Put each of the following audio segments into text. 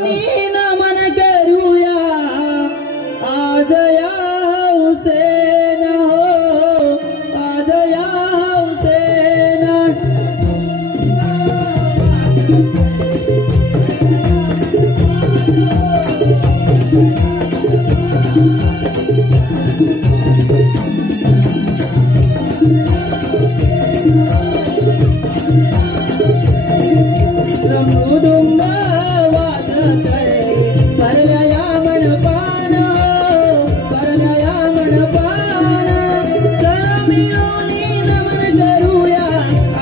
मिळूनी नमन करूया आज या हौसेन हो आज या हौसेन समृदुंग वाजतय परलया मनपान परलया मनपान चला मिळूनी नमन करूया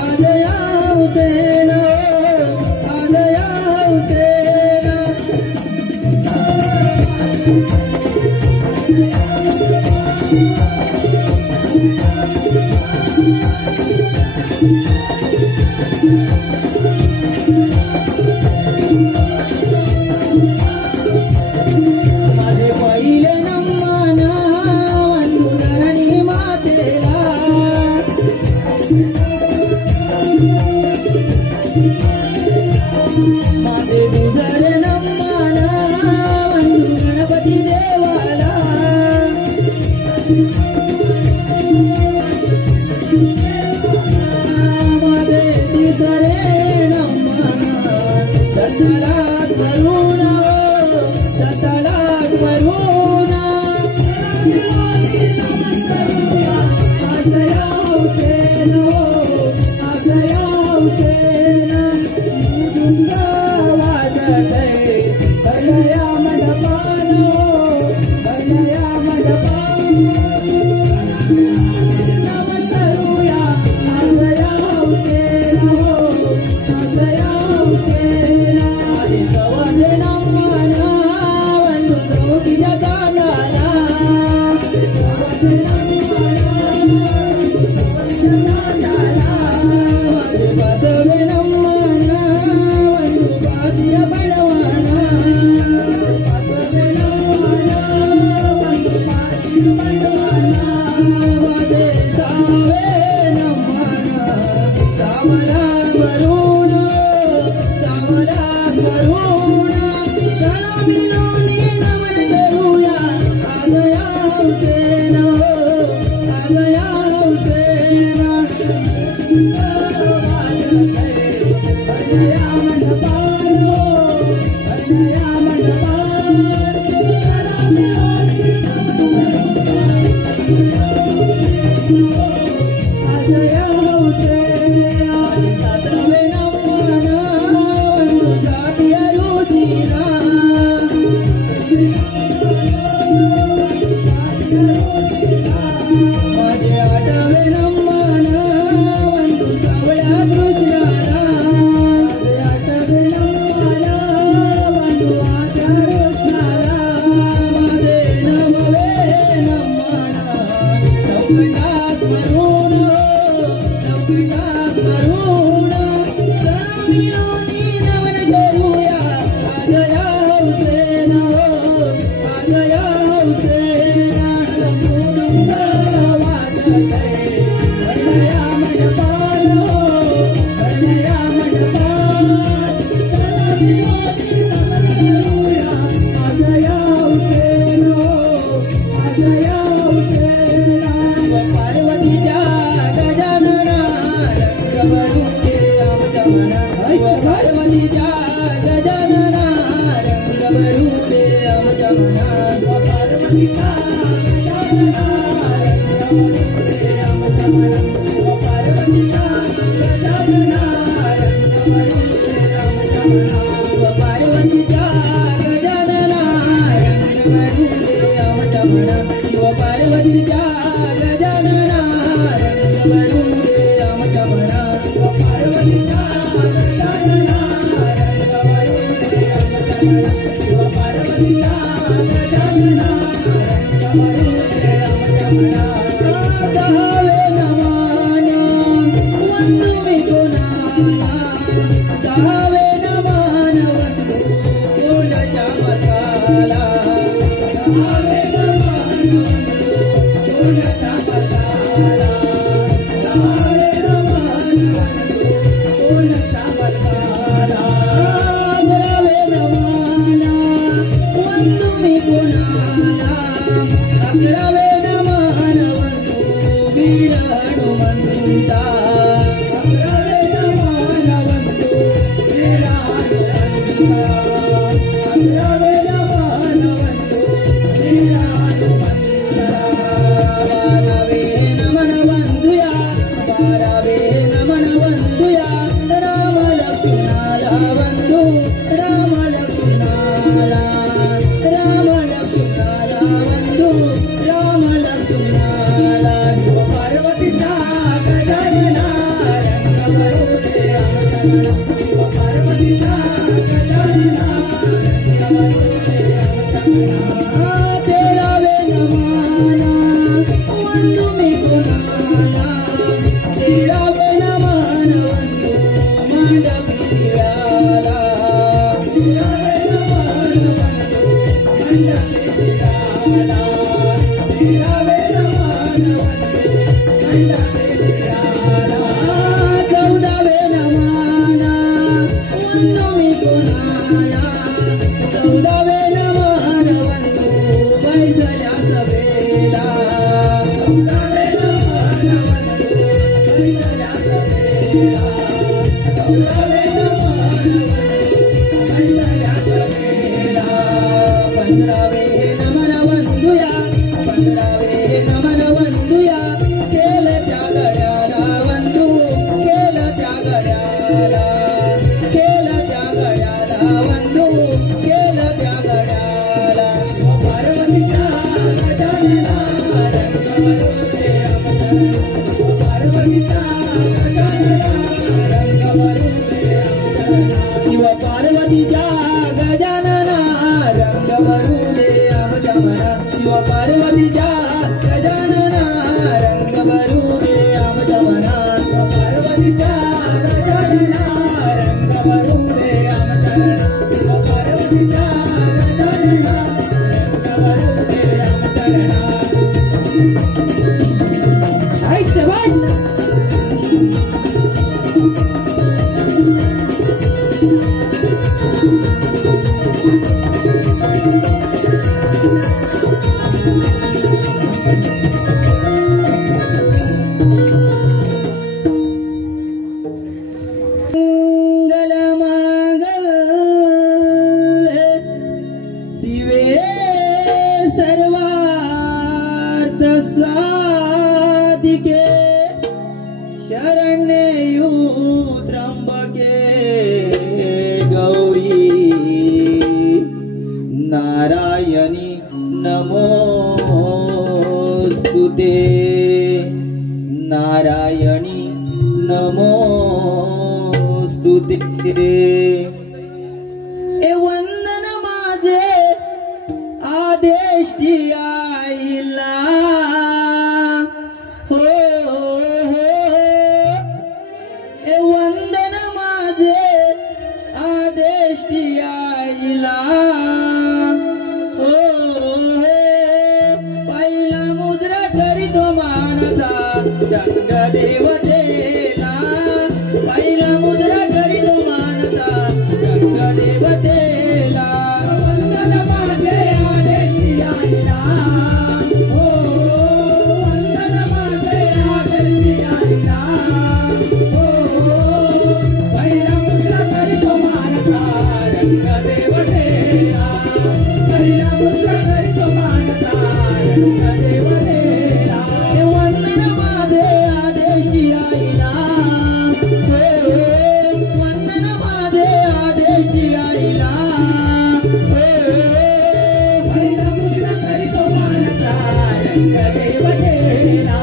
आज या हौसेन आज या हौसेन माझे पहिले नमन वंदू धरणी मातेला माझे दुसरे नमन वंदू गणपती देवाला माझे तिसरे नमन दत्तालाच भरून दत्तालाच भरून आज या हौसेन आज या हौसेन मृदुंग वाजतय परलया मंडपान परलया मंडपान नमन करूया आज या हौसेन आज या हौसेन आधी गवाचे नमन वंदू द्रौपदीच्या कानाला गवाचे नमन माझे पाचवे नमन वंदू पाचिया बडवाना पाचवे नमन वंदू पाचिया बडवाना माझे सहावे नमन सावला भरून सावला भरून चला मिळूनी नमन करूया आज या हौसेन आज या हौसेन परलया मंडपान परलया मंडपान चला मिळूनी आज या हौसेन सातवे नमन वंदू जातीय रुचिरा माझे आठवे नमन वंदू सावळ्या कृष्णाला माझे आठवे नमन वंदू आठ्या कृष्णाला माझे नववे नमन नवकंठात भरून नवकंठात भरून चला मिळूनी नमन करूया आज या हौसेन आज या हौसेन समृदुंग वाजतय परलया मंडपान परलया मंडपान चला मिळूनी नमन करूया आज या हौसेन आज या हौसेन पार्वतीच्या गजानना रंग भरून दे आमच्या मनात पार्वतीच्या गजानना रंग भरून दे आमच्या मनात पार्वतीच्या गजानना रंग भरून दे आमच्या मनात पार्वतीच्या गजानना रंग भरून दे आमच्या मनात पार्वतीच्या गजानना रंग भरून दे आमच्या मनात पार्वतीच्या गजानना रंग भरून दे आमच्या मनात पार्वतीच्या गजानना रंग भरून दे आमच्या मनात पार्वतीच्या गजानना रंग भरून दे आमच्या मनात दहावे नमन वंदू मी कोणाला दहावे नमन वंदू कोणाच्या मताला दहावे नमन वंदू कोणाच्या मताला दहावे नमन वंदू कोणाच्या मताला अकरावे नमन मी कोणाला अकरावे नमन वंदू वीर हनुमंता अकरावे नमन वंदू वीर हनुमंता अकरावे नमन वंदू वीर हनुमंता बारावे नमन वंदूया बारावे नमन वंदूया राम लक्ष्मणाला वंदू राम लक्ष्मणाला राम लक्ष्मणाला वंदू राम लक्ष्मणाला पार्वतीचा गजानना रंग भरुदे आमचरणा पार्वतीचा गजानना रंग भरुदे आमचरणा तेरावे नमना वंदू मी कोणाला तेरावे नमन वंदू मंडपी दिव्याला तेरावे नमन वंदू मंडपी दिव्याला तेरावे नमन वंदू मंडपी दिव्याला चौदावे नमना वंदू मी कोणाला चौदावे नमन वंदू बैसल्या सभेला चौदावे नमन वंदू बैसल्या सभेला चौदावे नमन वंदू बैसल्या सभेला पंधरावे नमन वंदूया पंधरावे नमन वंदूया केलं त्या गड्याला वंदू केलं त्या गड्याला केलं त्या गड्याला वंदू केलं त्या गड्याला पार्वतीचा गजानना रंग भरुदे आमचरणा पार्वतीचा गजानना रंग भरुदे आमचरणा शिव पार्वतीचा गजानना रंग भरुदे आमचरणा शिव पार्वतीचा गजानना रंग भरुदे आमचरणा पार्वतीचा गजानना रंग भरुदे आमचरणा पार्वतीचा गजानना रंग भरुदे आमचरणा आई शबाश मंगल मांगल्ये शिवे सर्वार्थ साधिके शरण्ये त्र्यंबके गौरी नारायणी नमोस्तुते नारायणी नमोस्तुते ए वंदन माझे आदेश आईला हो ए वंदन माझे आदेश आईला हो पहिला मुद्रा करीतो मानसा रंग देवतेला पहिला मुद्रा करीतो मानसा रंग देवतेला वंदन माझे आदेश आईला हो वंदन माझे आदेश आईला हो पहिला मुद्रा करीतो मानसा रंग देवतेला पहिला मुद्रा करीतो मानसा रंग देवतेला वंदन माझे आदेश आईला हो वंदन माझे आदेश आईला हो पहिला मुद्रा करीतो मानसा रंग देवतेला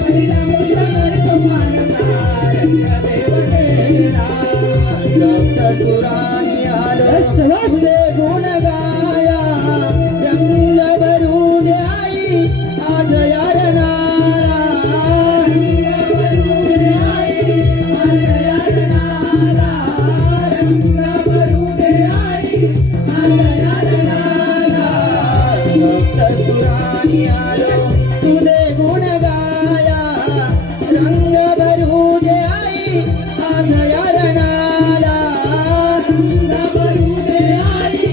पहिला मुद्रा करीतो मानसा रंग देवतेला सप्त सुरानी आलो तुझे गुण गाया रंग भरुदे आई आज यारनाला रंग भरुदे आई आज यारनाला रंग भरुदे आई आज यारनाला सप्त सुरानी आलो तुझे गुण गाया रंग भरुदे आई आज यारनाला रंग भरुदे आई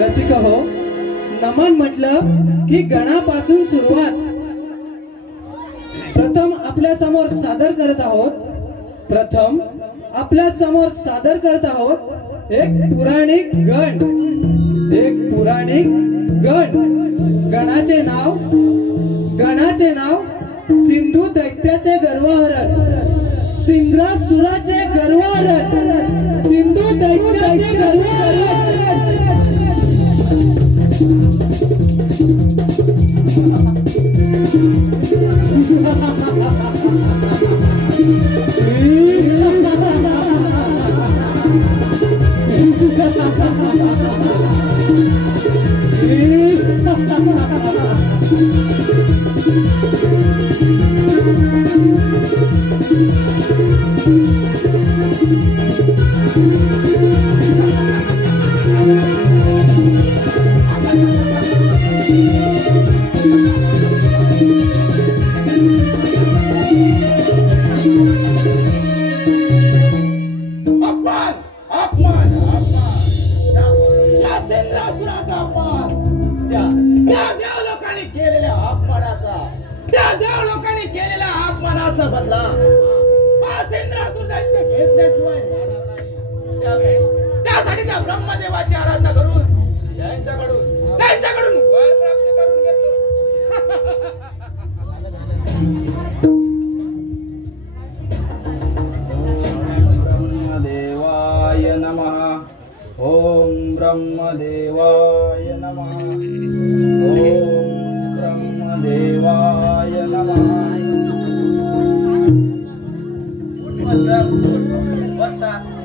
रसिक हो, नमन म्हटलं की गणापासून सुरुवात. प्रथम आपल्या समोर सादर करत आहोत एक पुराणिक गण. गणाचे नाव सिंधू दैत्याचे गर्वहरण, सिंद्रासुराचे गर्वहरण, सिंधू दैत्याचे गर्वहरण. त्यासाठी त्या ब्रह्मदेवाची आराधना करून त्यांच्याकडून वर प्राप्त करून घेतो. ब्रह्मदेवाय नमः. ओम ब्रह्मदेवाय नमः. ओम ब्रह्मदेवाय नमः.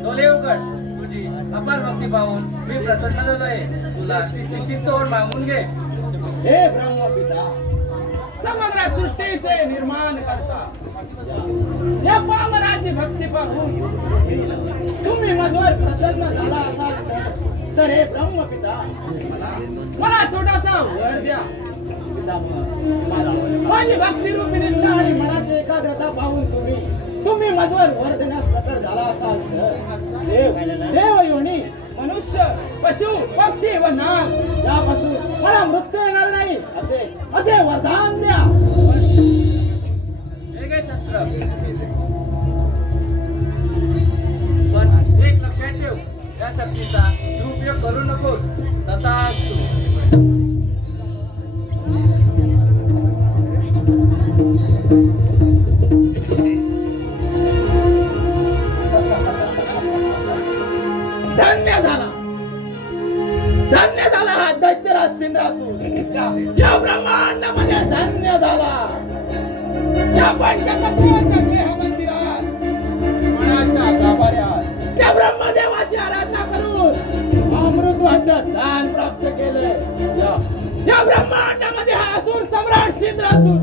डोले उघड. तुझी अपार भक्ती पाहून मी प्रसन्न झालोय. तुला निश्चित तोड मागून घे. हे ब्रह्मपिता, समग्र सृष्टीचे निर्माण करता, या पामराची भक्ती पाहून तुम्ही माझ्यावर प्रसन्न झाला असाल तर हे ब्रह्मपिता मला छोटासा वर द्या. माझी भक्ती रूपी निष्ठा आणि मनाची एकाग्रता पाहून तुम्ही माझ्यावर वर देण्यास प्रकट झाला असाल तर देव योनी, मनुष्य, पशु, पक्षी व नाग यापासून मला मृत्यू येणार नाही असे वरदान द्या. शस्त्र पण एक लक्षात ठेव, या शक्तीचा दुरुपयोग करू नकोस. तथास्तु. धन्य झाला हा दैत्यराज सिंद्रासूर. या ब्रह्मांडामध्ये धन्य झाला. या पंचतत्वाच्या देह मंदिरात, मनाच्या गाभाऱ्यात त्या ब्रह्मदेवाची आराधना करून अमृतत्वाचं दान प्राप्त केलं. या ब्रह्मांडामध्ये हा असुर सम्राट सिंद्रासूर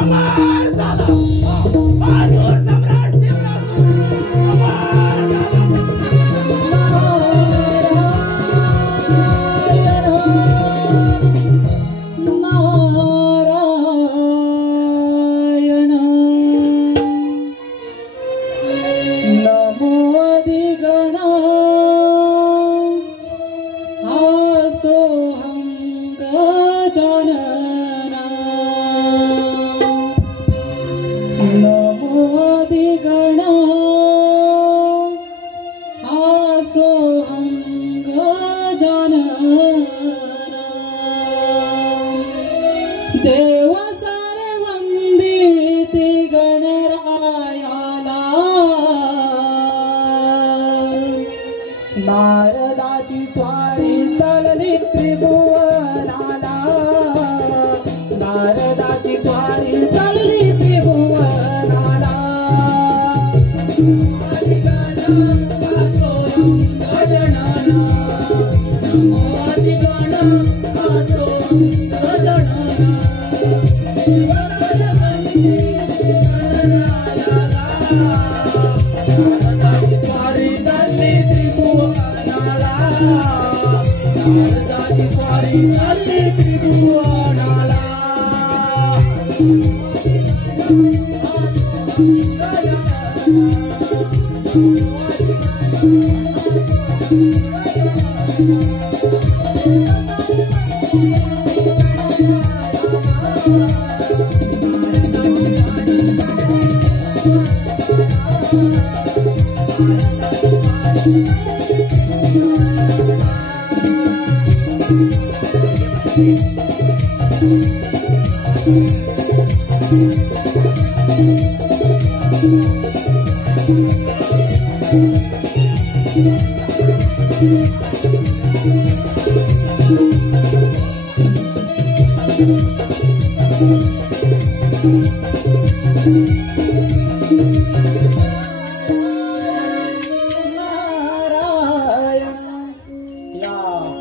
अमर झाला. असुर सम्राट सिंद्रासूर अमर झाला. देव सारे वंदिते गणरायाला. नारदाची स्वारी चालली त्रिभुवनाला. नारदाची स्वारी चालली त्रिभुवनाला. गणरायाला नारदाची स्वारी चालली त्रिभुवनाला, नारदाची स्वारी चालली त्रिभुवनाला.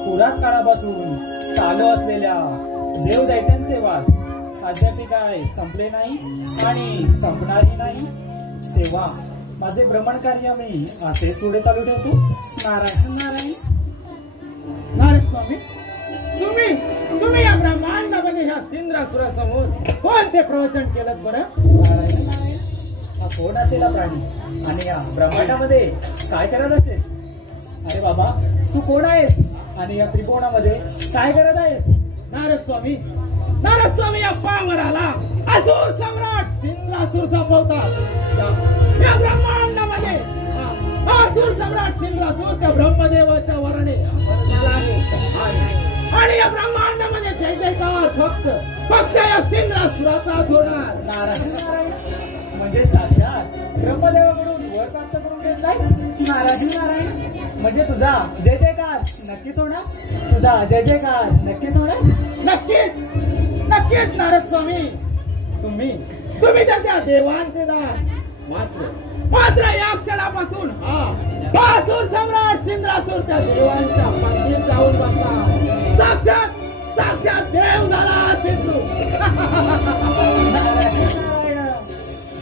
पुरात काळापासून चालू असलेल्या देवदैत्यांचे वाद अद्याप काय संपले नाही आणि संपणारही नाही. तेव्हा माझे भ्रमण कार्य मी असे पुढे चालू ठेवतो. नारायण नारायण. नारद स्वामी, तुम्ही या ब्रह्मांडामध्ये ह्या सिंद्रासुरासमोर कोणते प्रवचन केलं बरं? नारायण नारायण. हा कोण असेल हा प्राणी आणि या ब्रह्मांडामध्ये काय करत असेल? अरे बाबा, तू कोण आहेस आणि या त्रिकोणामध्ये काय करत आहेस? नारद स्वामी या पामराला असुर सम्राट सिंद्रासुर संपवतात. या ब्रह्मांडामध्ये असुर सम्राट सिंद्रासुर त्या ब्रह्मदेवाच्या वरणे झाला आहे आणि या ब्रह्मांडामध्ये जय जयकार फक्त या सिंद्रासुराचा होणार. नारायण नारायण. म्हणजे साक्षात ब्रह्मदेवाकडून वर प्राप्त करून घेतलाय. नारायण नारायण. म्हणजे तुझा जय जयकार नक्कीच होणार. तुझा जय जयकार नक्कीच होणार. नक्कीच नारद स्वामी. तुम्ही तर त्या देवांचे दास. मात्र या क्षणापासून हा असुर सम्राट सिंद्रासुर त्या देवांच्या पंथीत जाऊन बसला. साक्षात देव झाला सिंधू.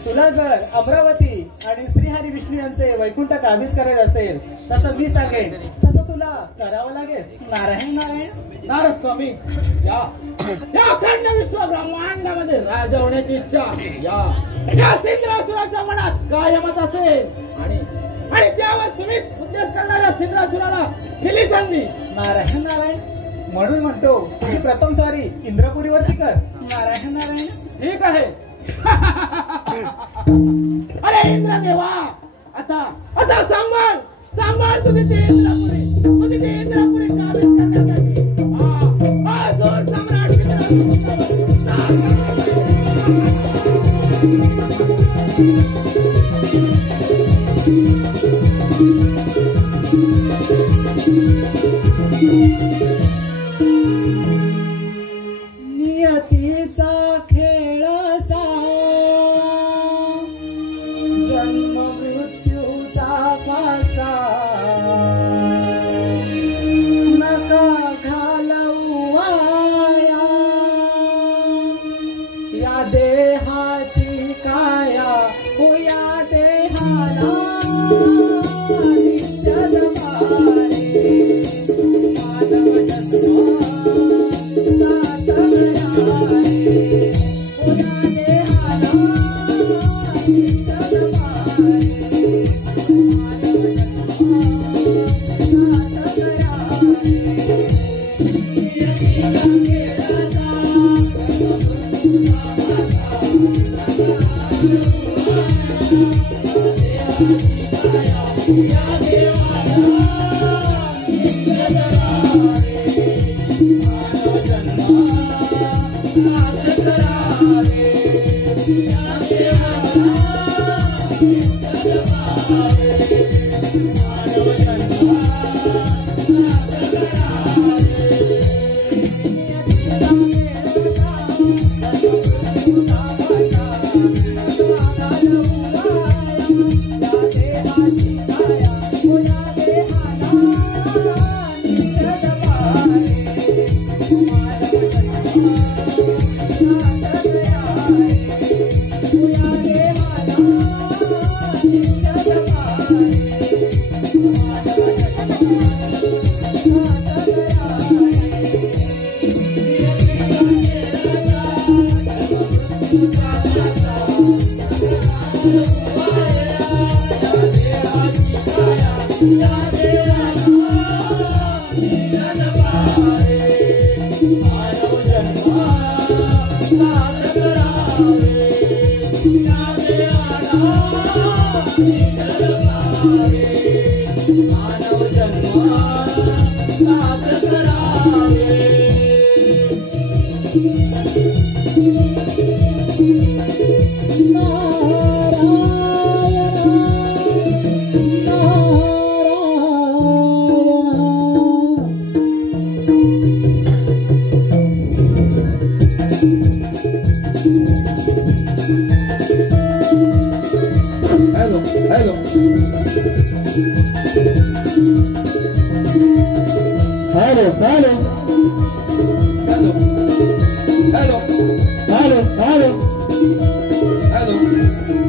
तुला जर अमरावती आणि श्रीहरी विष्णू यांचे वैकुंठ काबीज करायचे असेल तसं मी सांगेन तसं तुला करावं लागेल. नारायण नारायण. नारद स्वामी, या अखंड विश्व ब्रह्मांडामध्ये राजा होण्याची इच्छा या सिंद्रासुराच्या मनात कायमच असेल आणि त्यावर तुम्हीच उद्देश करणाऱ्या सिंद्रासुराला दिली संधी. नारायण नारायण. म्हणून म्हणतो तुझी प्रथम स्वारी इंद्रपुरीवरती कर. नारायण नारायण. ठीक आहे. अरे इंद्रदेवा, आता सांभाळ तुझी ती इंद्रपुरी काबीज करण्यासाठी असुर सम्राट नियतीचा खेळ सा, जन्म मृत्यूचा फासा, नका घालवू वाया, या देहाची काया हो या देहाला नित्य जमारे मानव जन्म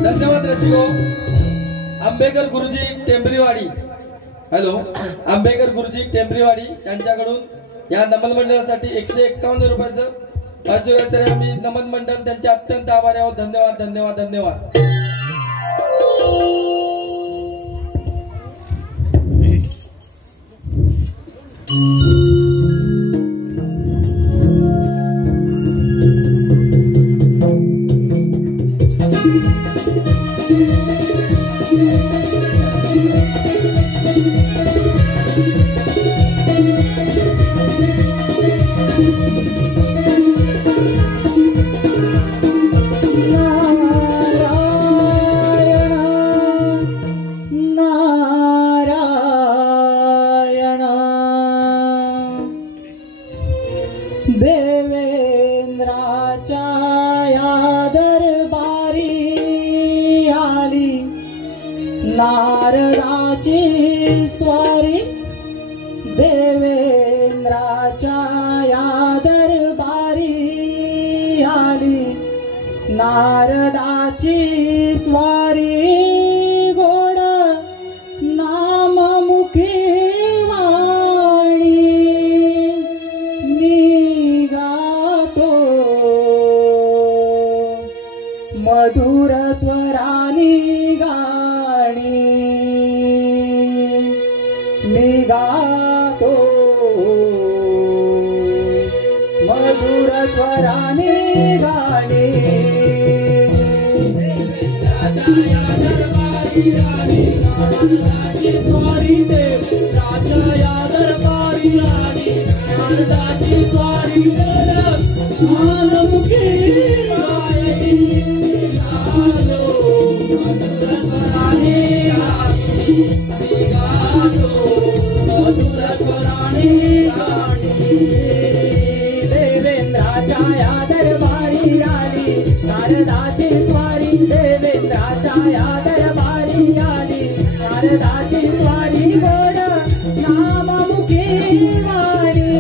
धन्यवाद रसिको. आंबेकर गुरुजी टेंबरीवाडी. हॅलो, आंबेकर गुरुजी टेंबरीवाडी यांच्याकडून या नमन मंडळासाठी 151 रुपयाचं पारितोषिक आहे. तरी आम्ही नमन मंडळ त्यांचे अत्यंत आभारी आहोत. धन्यवाद धन्यवाद धन्यवाद. नारदाची स्वारी देवेंद्राच्या या दरबारी आली. नारदाची स्वारी गोड नाममुखी वाणी मी गातो मधुर स्वरानी गाणी मी गातो मधुर स्वराने गाणे. देवेंद्राच्या दरबारी आली नारदाची स्वारी. देवेंद्राच्या या दरबारी आली नारदाची स्वारी. नाममुखी गायली गालो मधुर स्वराने गाणी मी गातो मधुर स्वराने गाणी. देवेंद्राच्या या दरबारी आली नारदाची स्वारी. देवेंद्राच्या या दरबारी आली नारदाची स्वारी. गोड नाममुखी वाणी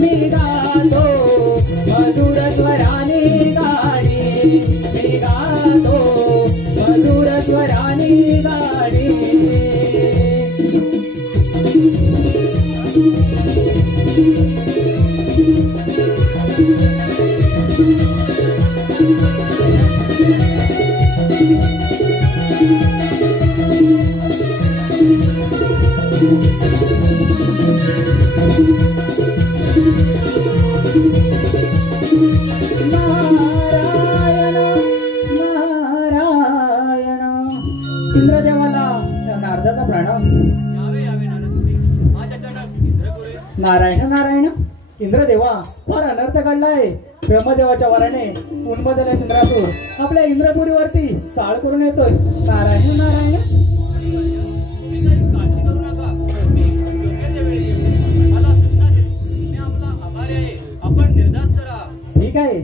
मी गातो मधुर स्वराने गाणी मी गातो मधुर स्वराने गाणी. नारायण नारायण. इंद्रदेवाला नारदाचा प्रणाम. नारायण नारायण. इंद्रदेवा फार अनर्थ घडलाय. ब्रह्मदेवाच्या वराने उन्मदन इंद्रासूर आपल्या इंद्रपुरीवरती चाळ करून येतोय. नारायण नारायण. ठीक आहे,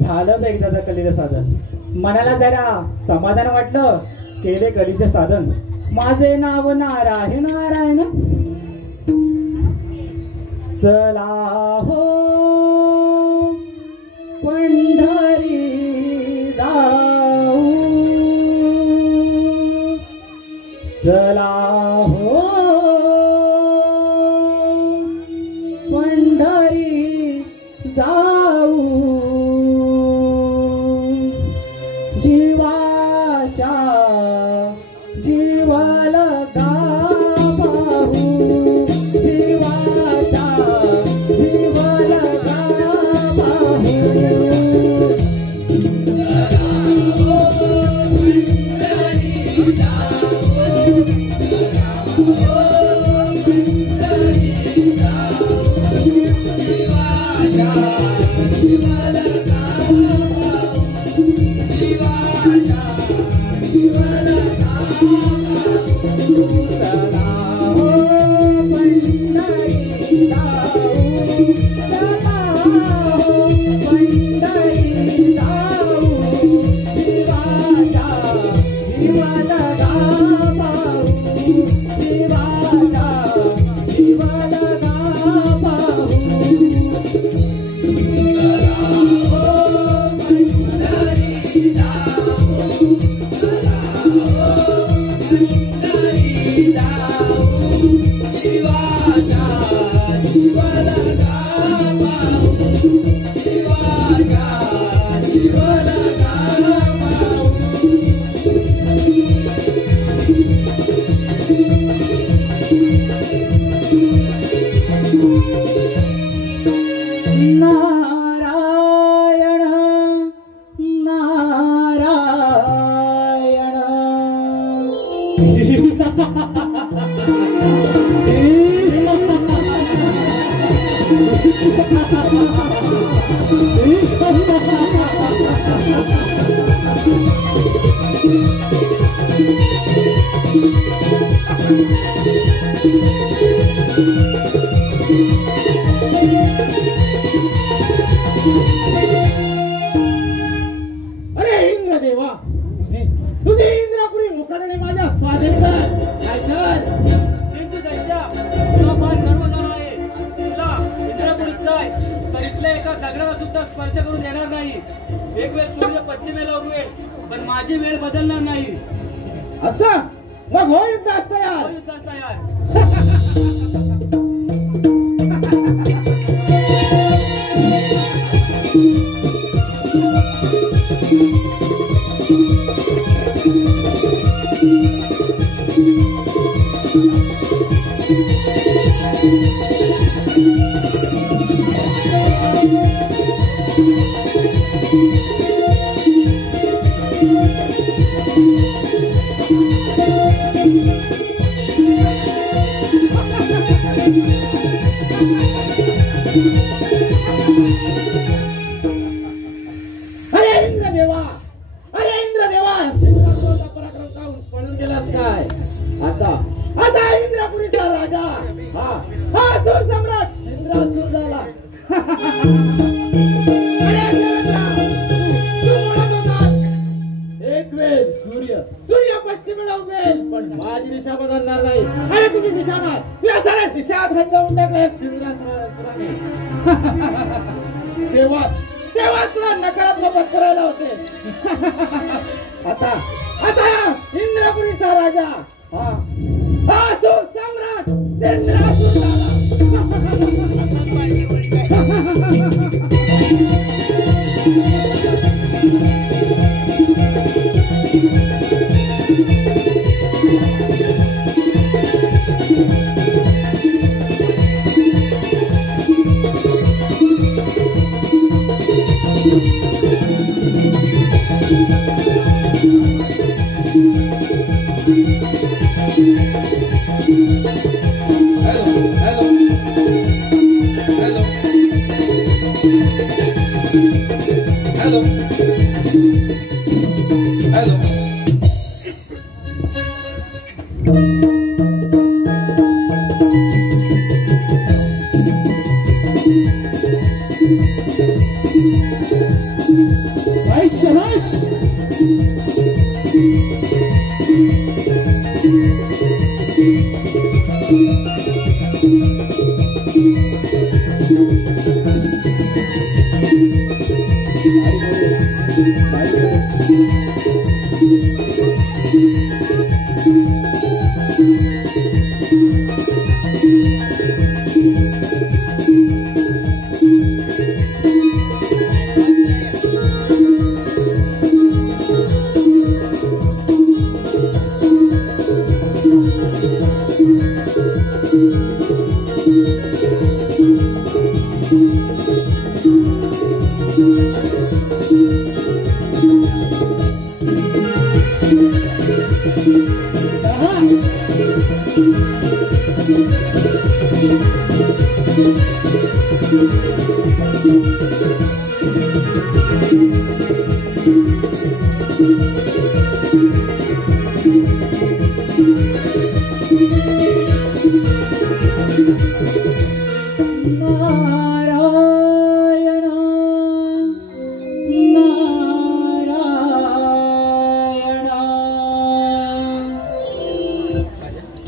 झालं बे एकदा कलेचं साधन. मनाला जरा समाधान वाटलं, केले कलीचे साधन. माझे नाव नारायण नारायण. चला हो पंढरी जाऊ. चला हो पंढरी जाऊ. जीवाच्या जीवाला गाभ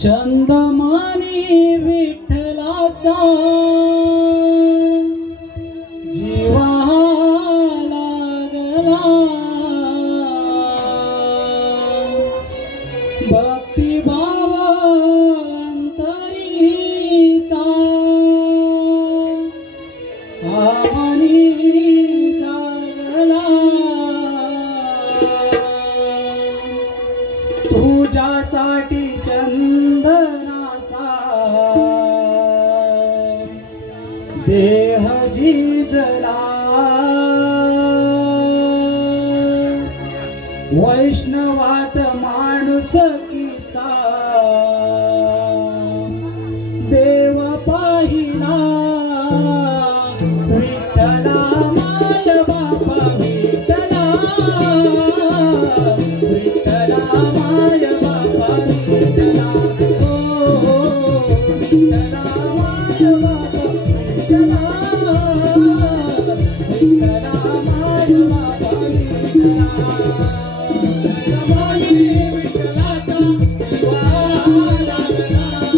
चंदमानी विठ्ठलाचा जीवा लागला भक्तिभाव अंतरीचा आमनी जागला तुझ्यासाठी चंदनाचा देह झिजला वैष्णवात माणुसकीचा देव पाहिला विठ्ठला माय बापा विठ्ठला विठ्ठला माय बापा विठ्ठला ओ विठ्ठला माय बापा विठ्ठला विठ्ठला माय बापा विठ्ठला विठ्ठलाचा जीवा लागला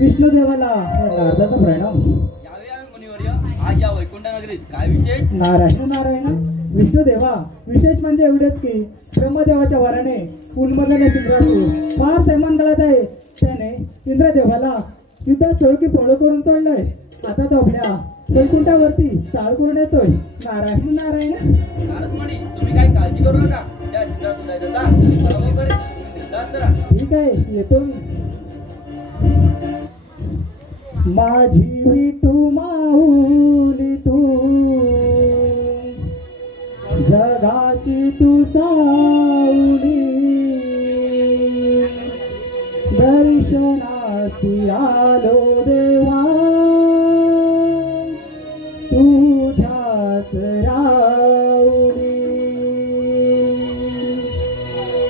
विष्णुदेवाला नारदाचा प्रणाम. आज या वैकुंठ नगरीत काय विशेष? नारायण नारायण. विष्णुदेवा, विशेष म्हणजे एवढेच की ब्रह्मदेवाच्या वराने उन्मधल्या इंद्रासूर फार थैमान घालत आहे. त्याने इंद्रदेवाला युद्धात सळकी पळ करून सोडलंय. आता तो आपल्या वैकुंठावरती चाळ करून येतोय. नारायण नारायण. नारदमणी, तुम्ही काही काळजी करू नका. त्या चित्रात ठीक आहे, येतो मी. माझी विठू माऊली तू जगाची तू सावली दर्शनासी आलो देवा तुझ्याच रावली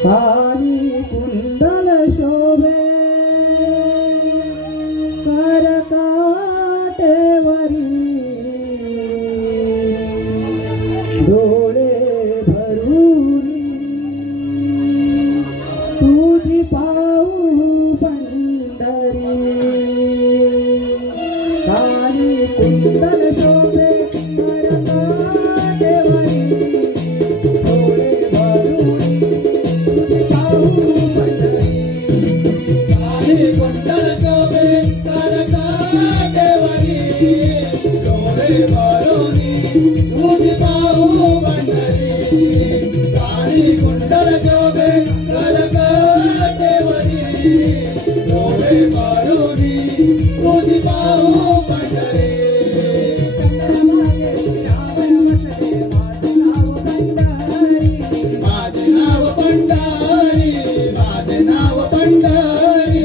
आणि कुंडल शोभे करकाटेवरी डोळे भरूनी तुझी पाहू पंढरी काली कुंडल शोभे करकाटेवरी डोळे भरूनी तुझी पाहू पंढरी काली कुंडल शोभे करकाटेवरी डोळे भरूनी तुझी पाहू पंढरी काली कुंडल शोभे करकाटेवरी डोळे भरूनी तुझी पाहू पंढरी. माझे नाव पंढरी, माझे नाव पंढरी.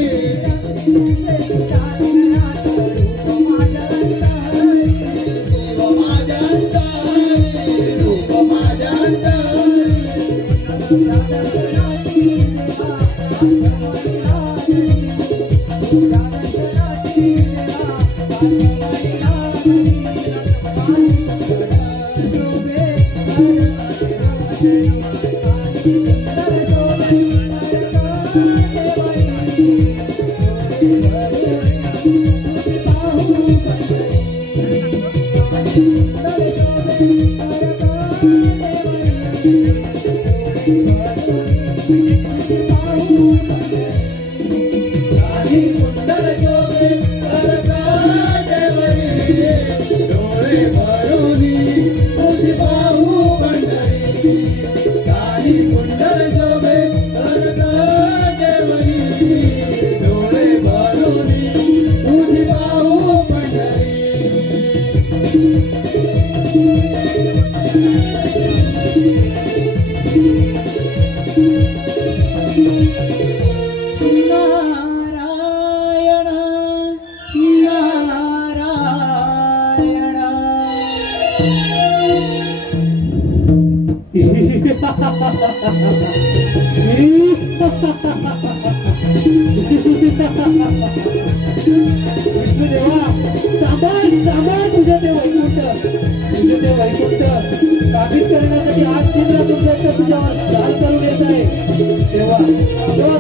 विष्णुदेवा सांभाळ सांभाळ तुझे ते वैकुंठ काबीज करण्यासाठी आज सिंहासून तुझ्यावर दाल करून येत आहे तेव्हा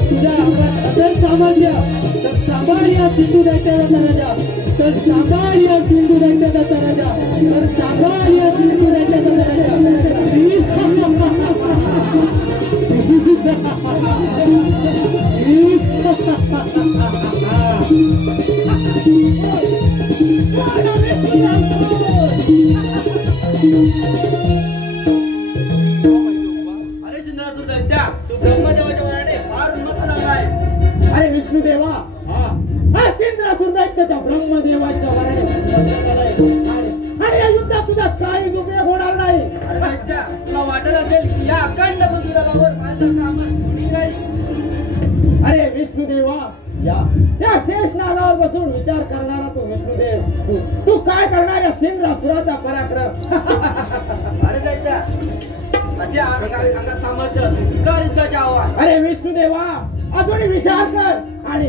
तुझ्या अंगात असेल सामर्थ्य तर सांभाळ या सिंधू दैत्याचा राजा तर सांभाळ या सिंधू दैत्याचा राजा तर सांभाळ या सिंधू दैत्याचा राजा अरे चंद्रासूर दैत्या तू ब्रह्मदेवाच्या वराने फार उन्मत्त झाला आहे. अरे विष्णुदेवा हा चंद्रासूर दैत्याच्या ब्रह्मदेवाच्या वराने अरे या युद्धात तुझा काहीच उपयोग होणार नाही. अरे दैत्या तुला वाटत असेल की या अखंड पृथ्वीतलावर माझ्यासारखा अमर कोणी नाही. अरे विष्णुदेवा या शेषनागावर बसून विचार करणारा तू विष्णुदेव तू काय करणार या चंद्रासुराचा पराक्रम. अरे दैत्या असे अंगात सामर्थ्य कर युद्धाचे आव्हान. अरे विष्णुदेवा अजून विचार कर आणि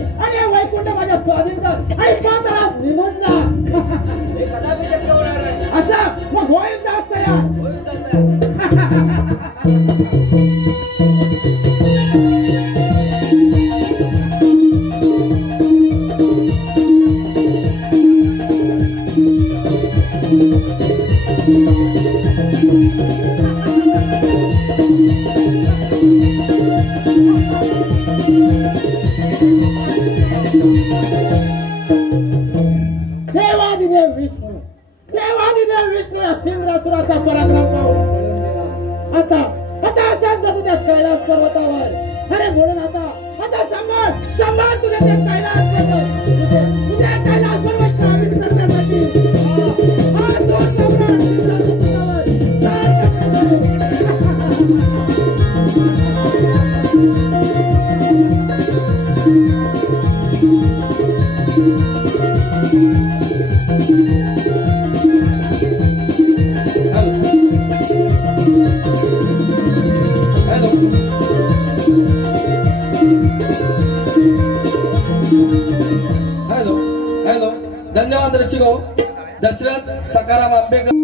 वैकुंठ माझ्या स्वाधीन कर आणि पाताळात निघून जा. हे कदापि शक्य होणार नाही. असं मग होईल दास तयार. होईल दैत्या. देवादिदेव विष्णू या चंद्रासुराचा पराक्रम पाहून आता असाच जा तुझ्या कैलास पर्वतावर. अरे म्हणून आता सांभाळ तुझ्या ते कैलास पर्वत तुझ्या कैलास पर्वत काबीज करण्यासाठी हॅलो धन्यवाद रसिको. दशरथ सकाराम आंबेकर.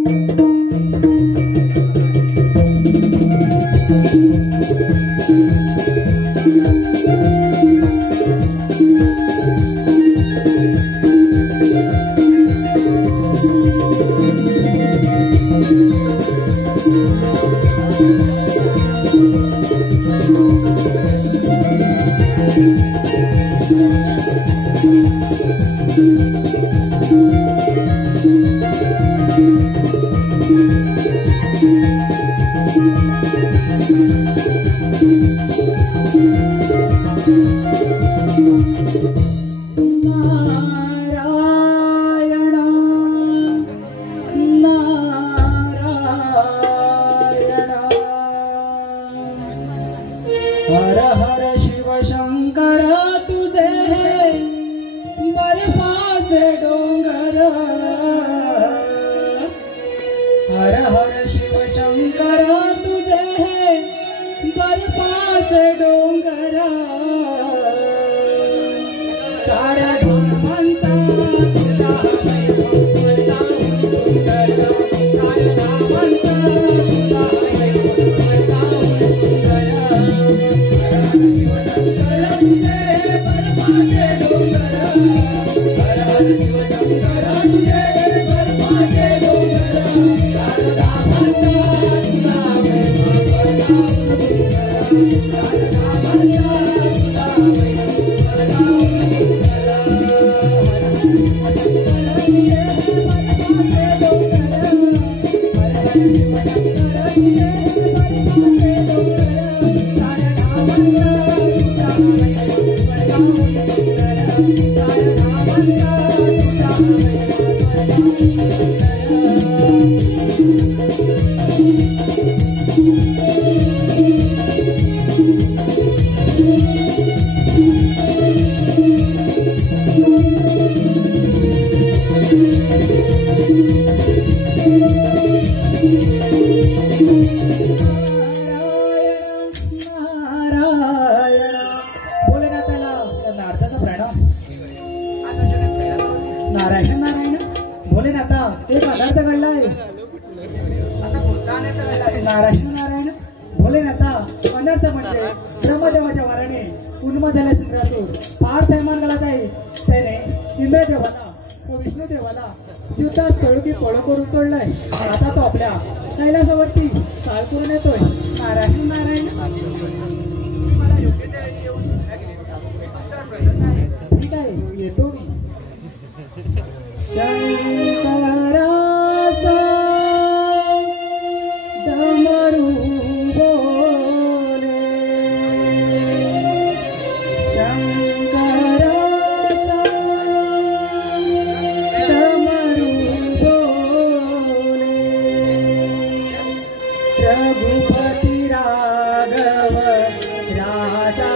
नारायण नारायण भोलेनाथा एक पदार्थ घडलाय नारायण नारायण भोलेनाथा अनर्थ म्हणजे ब्रह्मदेवाच्या वराने उन्मत झाले सिंद्रासूर पार थैमान घालत आहे त्याने इंद्रदेवाला व विष्णुदेवाला युद्धात स्थळकी पळ करून सोडलाय आता तो आपल्या कैलासावरती चाल करून येतोय नारायण नारायण ठीक आहे येतो मी शंकराचा डमरू बोले शंकराचा डमरू बोले रघुपती राघव राजा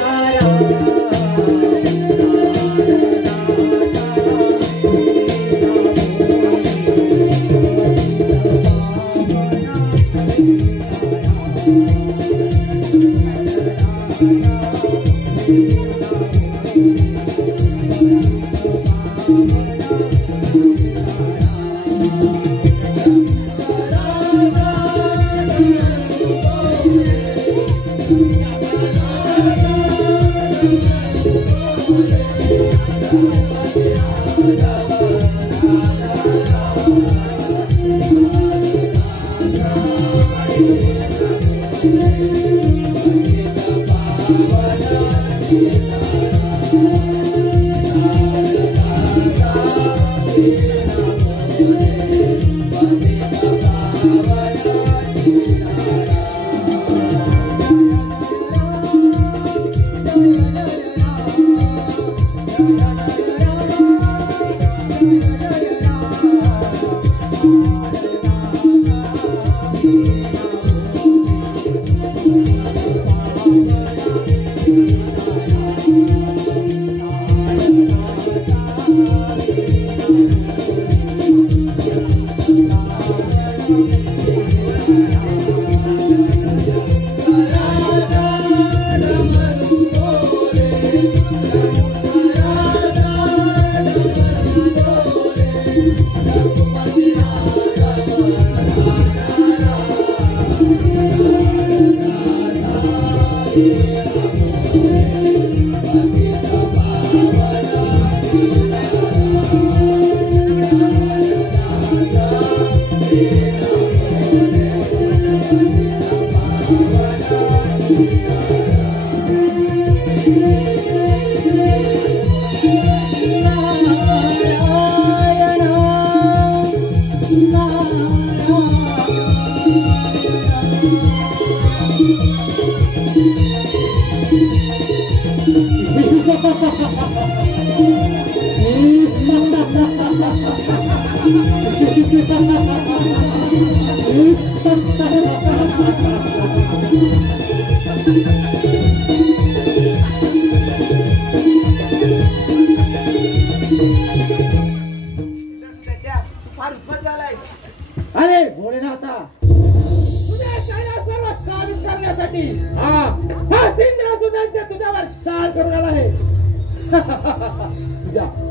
अरे भोलेनाथा तुझ्या सर्व साबित करण्यासाठी हा सिंद्रासुराच्या तुझ्यावर चाल करून आला आहे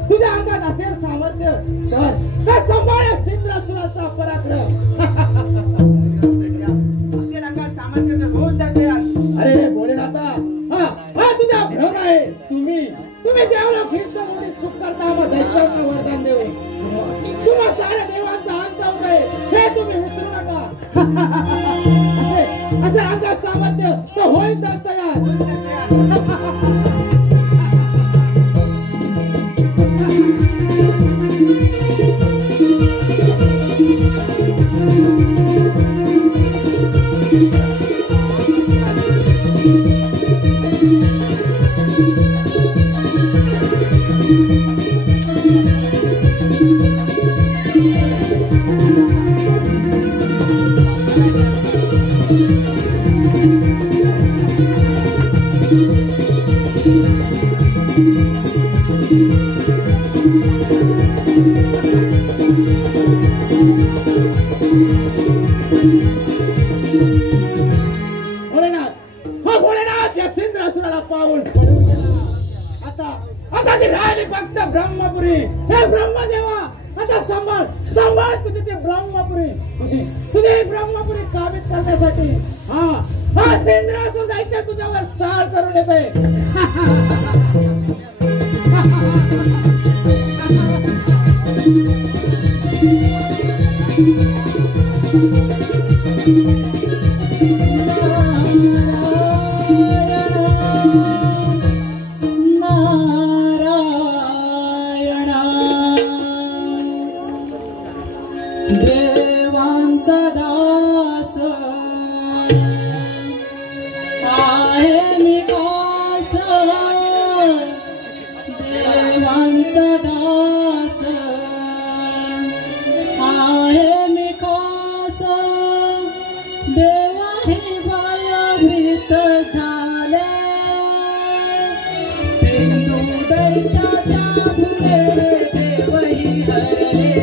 तुझ्या अंगात असेल सामर्थ्य तर संभाळ्या सिंद्रासुराचा पराक्रम असेल अंगात सामर्थ्य तर होत असेल अरे भोलेनाथा हा तुझा भ्रम आहे तुम्ही देवाला ख्रिस्त मोठी चूक करता मग दैत्यांना वरदान देऊ तुम्हा साऱ्या देवांचा अंत होत आहे हे तुम्ही विसरू नका असे अंगात सामर्थ्य तर होईच असतं यार भोलेनाथ या सिंद्रासुराला पाहून आता ती राहिली फक्त ब्रह्मपुरी. हे ब्रह्मदेवा आता सांभाळ तुझी ती ब्रह्मपुरी, तुझी ब्रह्मपुरी काबीज करण्यासाठी हा सिंद्रासुर दैत्य तुझ्यावर चाल करून येते. देवांचा दास आहे मी कास, देवांचा दास आहे मी कास. देवा हे भयभीत झाले, सिंधू दैत्याच्या पुढे देवही हरले.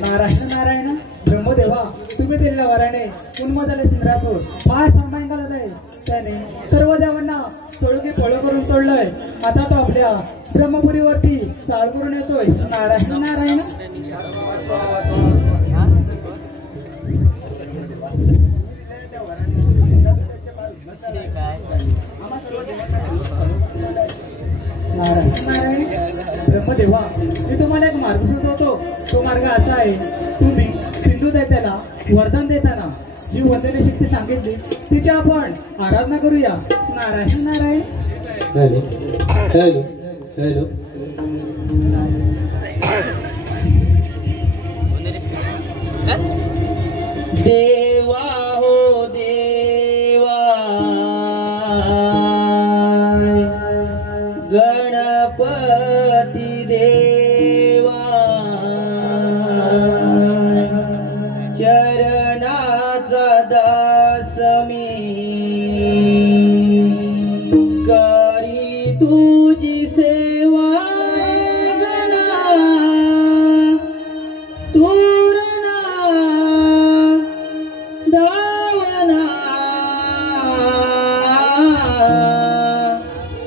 नारायण नारायण ब्रह्मदेवा, तुम्ही दिलेल्या वराने उन्मदले सिंद्रासूर फार थांबायला आहे. त्याने सर्व देवांना सोळगी पळ करून सोडलंय. आता तो आपल्या ब्रह्मपुरीवरती चाल करून येतोय. नारायण नारायण. ब्रह्मदेवा, मी तुम्हाला एक मार्ग सुचवतो. तो मार्ग असा आहे, तुम्ही सिंधू दैत्याला वरदान देताना जी वंदनीय शक्ती सांगितली तिची आपण आराधना करूया. Narayan Narayan. Hello hello hello. देवा हो देवा, गणपती देवा, चरणाचा दास मी करी तुझी सेवा. गणा तूरणा दावना,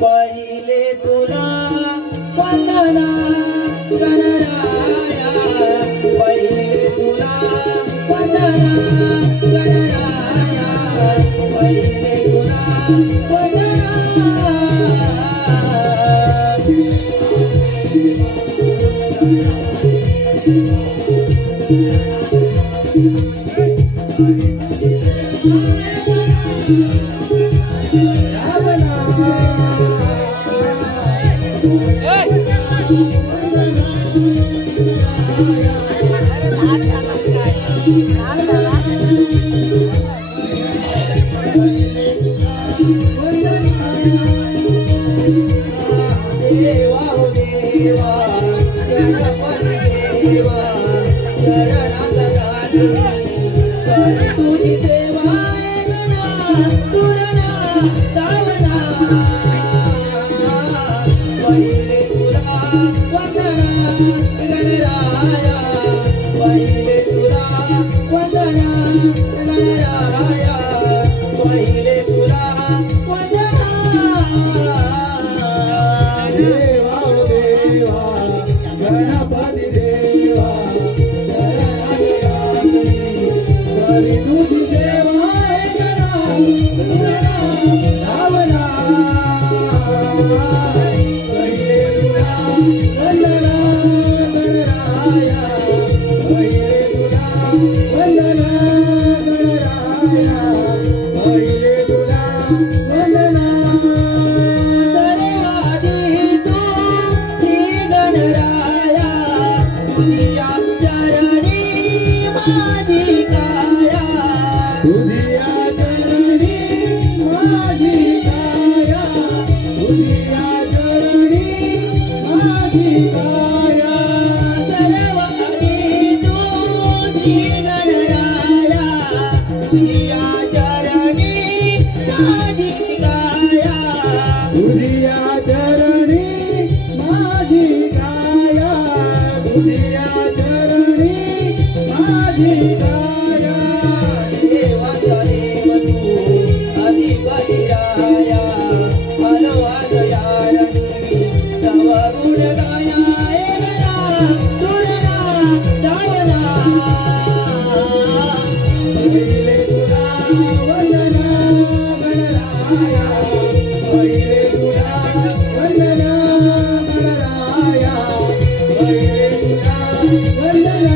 पहिले तुला वंदना गणराया, पहिले तुला वंदना गणराया, पहिले तुला वंदना. देवा हो देवा, गणपती देवा, चरणाचा दास मी करी तुझी सेवा. गणा तूरणा दावना, पहिले तुला वंदना गणराया, पहिले तुला वंदना गणराया. करी तुझी सेवा गणा रावणा करिले तुला वंदना गणराया करिले तुला वंदना गणराया करिले तुला वंदना सर्वाधी तू श्री गणराया तुझ्या चरणी माझी काया तुझ्या चरणी माझी काया तुझ्या चरणी माझी काया सर्वाधी तू श्री गणराया तुझ्या चरणी माझी काया तुझ्या चरणी माझी काया तुझ्या चरणी माझी काया देवाचा देव तू अधिपती राया आलो आज यारणी तव गुण गाया ऐकला तुळना रावणा करिले तुला वंदना गणराया करिले तुला वंदना गणराया करिले तुला वंदना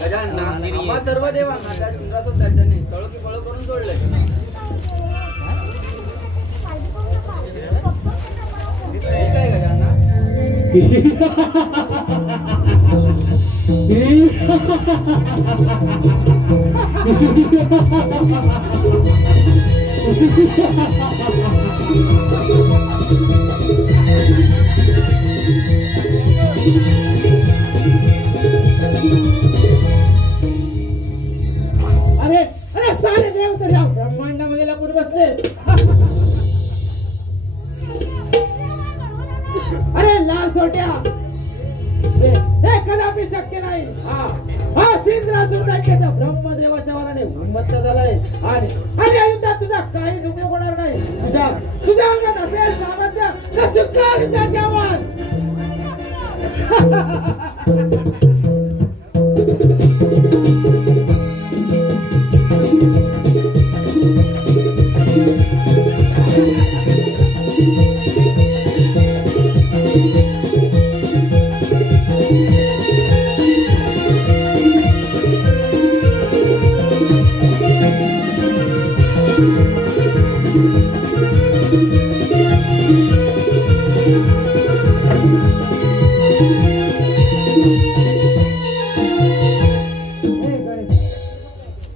गजानना आम्हा सर्व देवांना त्या सिंहासन त्याच्याने सळो की फळ करून सोडले. ठीक आहे गजानना. अरे अरे सारे देव तर या ब्रह्मांडामध्ये लपून बसले. अरे लाल सोट्या हे कदापि शक्य नाही. हा सिंद्रासूर दैत्याचा ब्रह्मदेवाच्या वराने उन्मत्त झालाय आणि या युद्धात तुझा काहीच उपयोग होणार नाही. तुझ्या अंगात असेल सामर्थ्य तर स्वीकार त्याचे आव्हान.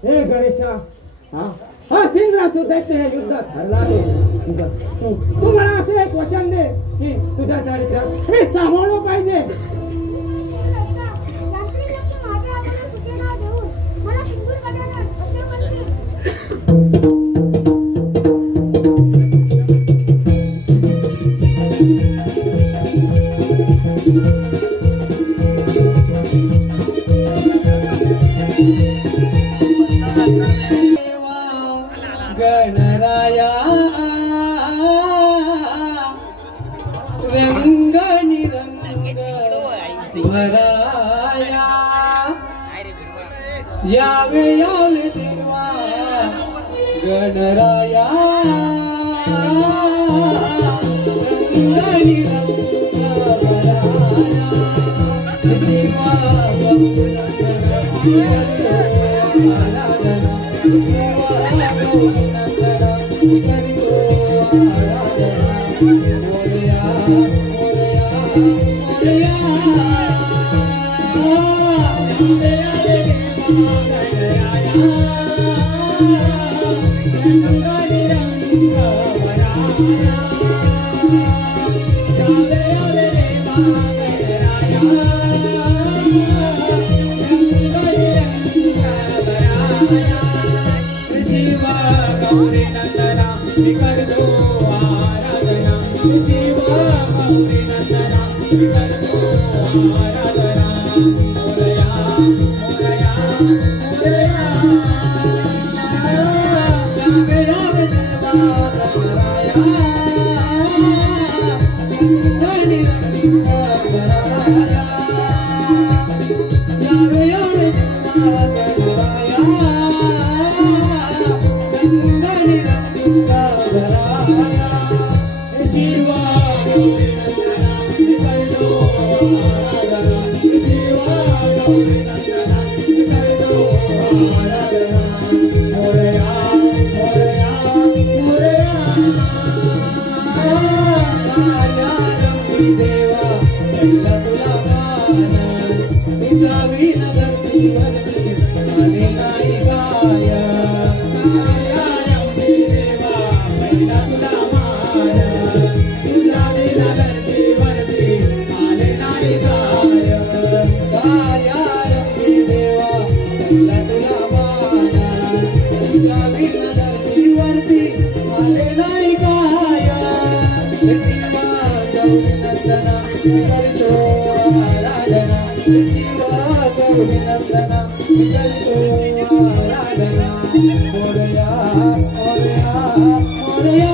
हे गणेशा हा सिंद्रासूर दैत्य या युद्धात हरला आहे. तू मला असं एक वचन दे की तुझ्या चारित्र्यात हे सांभाळलं पाहिजे. गणराया रंग निरंग भराया यावे यावे देवा गणराया रंग निरंग भराया देवा मोरया मोरया मोरया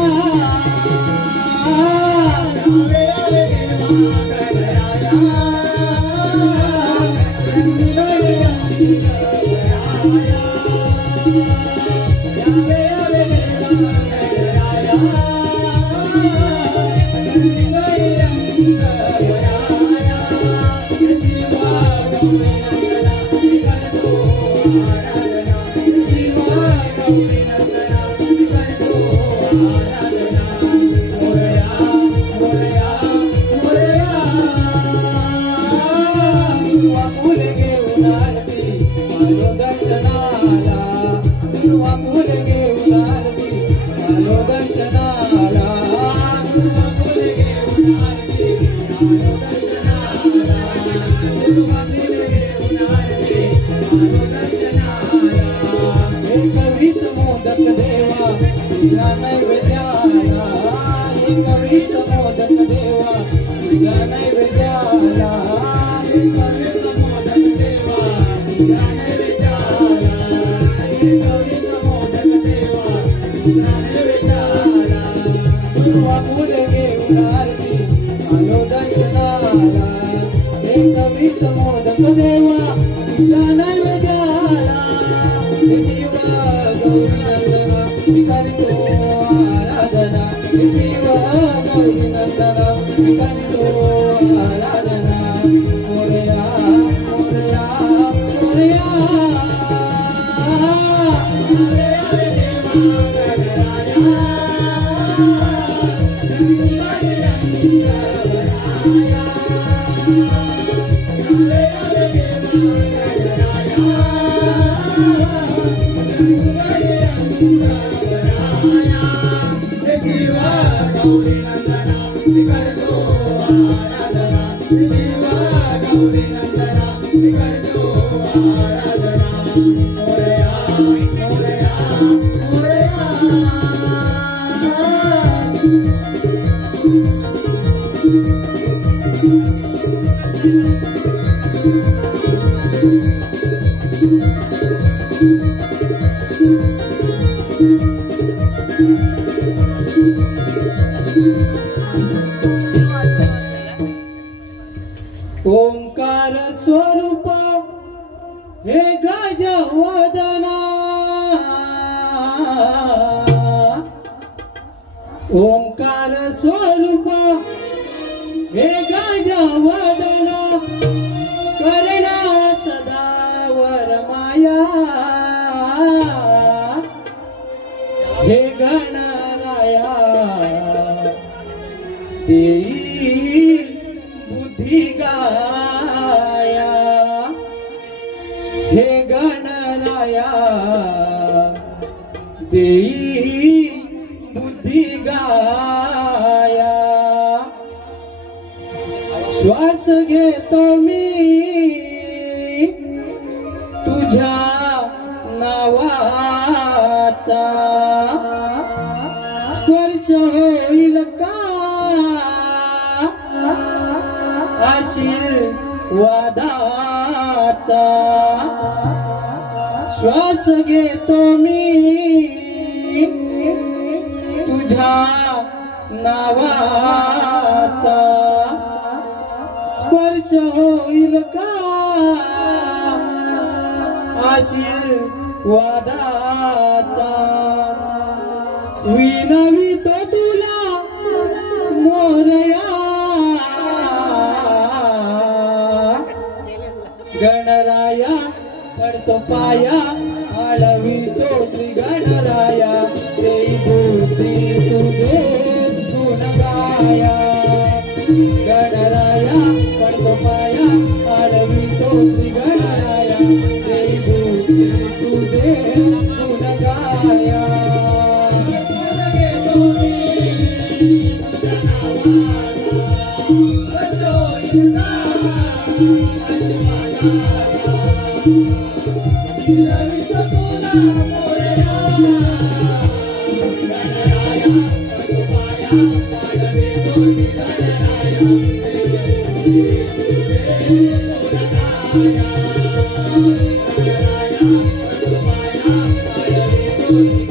ओंकार स्वरूप हे गजवदना ओंकार स्वरूप हे गजवदना करणा सदा वरमाया हे गणराया देई बुद्धि गाया हे गणराया देई बुद्धि गाया श्वास घेतो मी तुझ्या नावाचा स्पर्श होईल का आशीर्वादाचा श्वास घेतो मी तुझ्या नावाचा स्पर्श होईल का आशीर्वादाचा विनवितो तुला मोरया गणराया पडतो पाया आळवितो श्री गणराया देई बुद्धी तुझे गुण गाया गणराया पडतो पाया आळवितो श्री गणराया देई बुद्धी तुझे गुण गाया Thank you.